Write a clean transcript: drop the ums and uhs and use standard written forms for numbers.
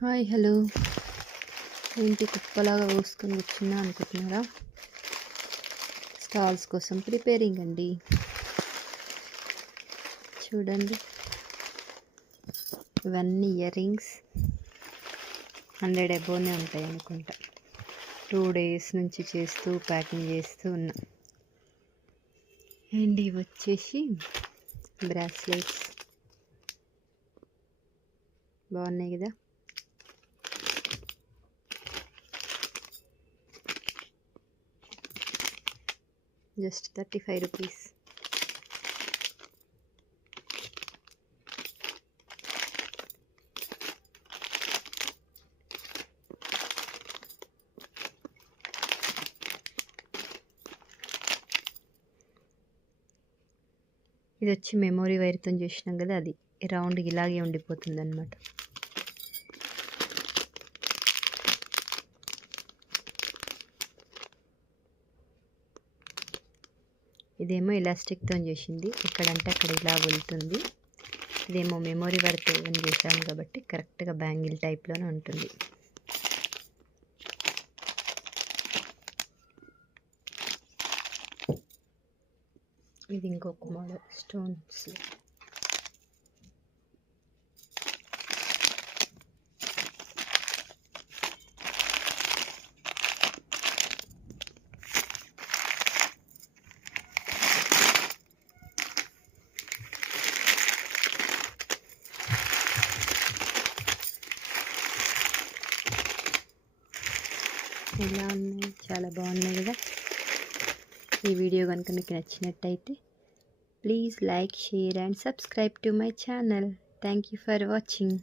Hi hello. ఏంటి కుప్పలాగా పోసుకొని కూర్చున్నా అనుకుంటున్నారా? స్టాల్స్ కోసం ప్రిపేరింగ్ అండి. చూడండి, ఇవన్నీ ఇయర్ రింగ్స్ 100 అబోనే ఉంటాయి అనుకుంటా. 2 days నుంచి చేస్తూ ప్యాకింగ్ చేస్తూ ఉన్నా. అండ్ ఇవి వచ్చేసి బ్రాస్లెట్స్, బాగున్నాయి కదా. Just 35 rupees. ఇది వచ్చి మెమొరీ వైర్తో చేసినాం కదా, అది రౌండ్ ఇలాగే ఉండిపోతుంది అనమాట. ఇదేమో ఎలాస్టిక్తో చేసింది, ఎక్కడంటే అక్కడ ఇలా వెళ్తుంది. ఇదేమో మెమొరీ వైర్తో చేసాము కాబట్టి కరెక్ట్గా బ్యాంగిల్ టైప్లోనే ఉంటుంది. ఇది ఇంకొక మోడల్ స్టోన్స్. ఎలా ఉన్నాయి? చాలా బాగున్నాయి కదా. ఈ వీడియో కనుక మీకు నచ్చినట్టయితే please like, share and subscribe to my channel. Thank you for watching.